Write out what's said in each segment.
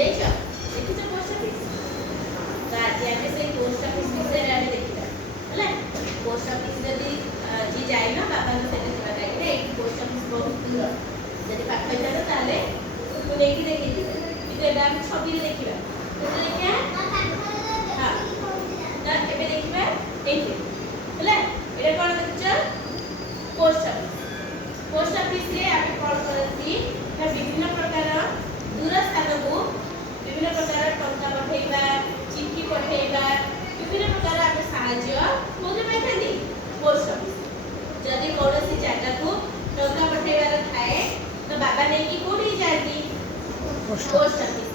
ଯାଇଛ ଦେଖିଛ post office ତ ଆଜି ଆମେ ସେଇ ପୋଷ୍ଟ ଅଫିସ ବିଷୟରେ ଆମେ ଦେଖିବା ହେଲା। ପୋଷ୍ଟ ଅଫିସ ଯଦି जी जाइना बाबा से देखा काहे एठी पोस्ट ऑफिस बहुत दूर जदि पाख जानो ताले को लेकी देखि दिबे एटा हम छवि रे देखिबा तो देखिया हां त एबे देखिबा एठी होला एटा कोन देखछ पोस्ट ऑफिस रे आमे कोन करथि ना विभिन्न प्रकार दूर स्थान को विभिन्न प्रकार टंका पठेइबा चिट्ठी पठेइबा विभिन्न प्रकार आमे सहाय्य कोने पाइथांदी पोस्ट ऑफिस जदि कौनसी जगह को टंका पठेबार थाए तो बाबा नहीं कि कोठी जाती पोस्ट ऑफिस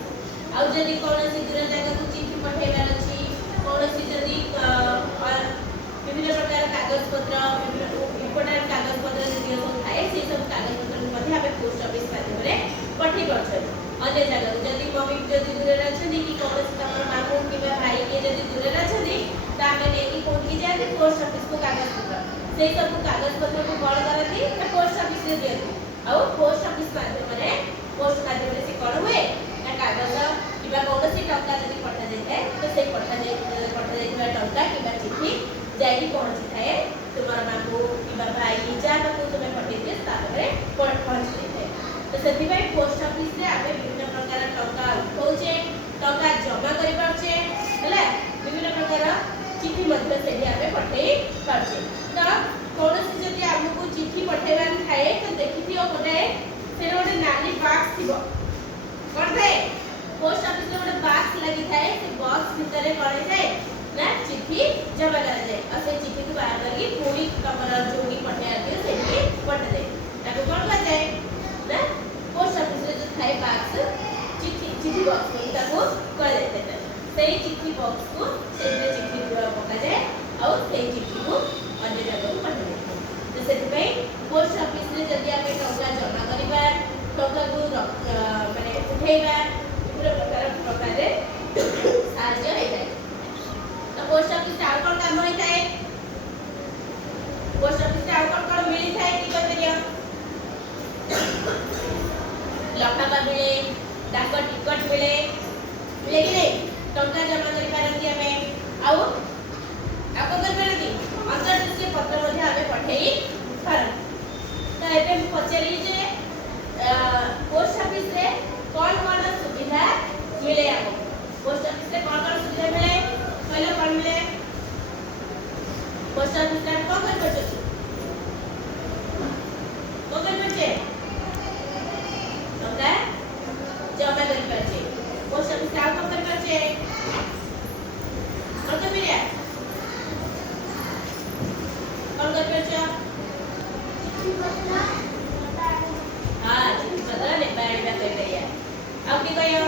आ जदि कौनसी दूर जगह को चिट्ठी पठेबार अछि कौनसी जदि विभिन्न प्रकार कागज पत्र विभिन्न इम्पोर्टेंट कागज पत्र जदि सब थाए से सब कागज पत्र को मध्ये हमें पोस्ट ऑफिस माध्यम रे पठेइ परछन अन्य जगह जदि मम्मी जदि दूर रहछन कि कौनसी तमर मामू कि भाई के जदि दूर रहछन त हमें नहीं कि कोठी जाती पोस्ट ऑफिस को कागज पत्र से सब कागज पत्र को कॉल करती ना पोस्ट ऑफिस रे दियती आ पोस्ट ऑफिस माध्यम रे पोस्ट माध्यम रे से कॉल हुए ना कागज किबा कोनसी टंका जदि पठा जाय तो से पठा जाय टंका किबा चिट्ठी जाई पहुंची थाए तुमर मामू किबा भाई जा को तुमे पठे दे तारे पहुंच जाय तो सेति भाई पोस्ट ऑफिस रे आबे विभिन्न प्रकार टंका उठौचे टंका जमा करि परछे हला विभिन्न प्रकार चिट्ठी मध्य से आबे पठेई परछे तो कौनसी जदि हमको चिट्ठी पठेबार थाए तो देखिथियो गोटे से गोटे नाली बॉक्स थिबो कोन थाए पोस्ट ऑफिस रे गोटे बॉक्स लागि थाए से बॉक्स भीतर करे जाए ना चिट्ठी जमा करा जाए और से चिट्ठी को बाहर करके पूरी कमरा जोड़ी पठेया दियो से पठा जाए ताको कोन कहा जाए ना पोस्ट ऑफिस रे जो थाए बॉक्स चिट्ठी बॉक्स को ताको कर देते हैं सेही चिट्ठी बॉक्स को से चिट्ठी पका जाए और सेही चिट्ठी को अन्य जगह को पठा जाए तो से पोस्ट ऑफिस रे जदि आमे टंका जमा करिबा टंका को माने उठेबा पूरा प्रकार रे साहाय्य हे जाय तो पोस्ट ऑफिस आ कोन काम होई थाए पोस्ट ऑफिस आ कोन मिली थाए कि करिया लफाफा मिले डाक टिकट मिले कि नहीं टंका जमा करि पारंती आमे आउ आको कर पारंती अंतर्देशीय पत्र मध्ये आमे पठेई पारन तो एबे पचरी जे पोस्ट ऑफिस रे कोन सुविधा मिले आको पोस्ट ऑफिस रे कोन सुविधा मिले पहले कोन मिले पोस्ट ऑफिस रे कोन कर परछे टंका जमा करि परछे पोस्ट ऑफिस रे आको कर परछे और तो मिलिया कौन कर परछे हां चिट्ठी पत्र ने बाड़ी में करिया अब की कहियो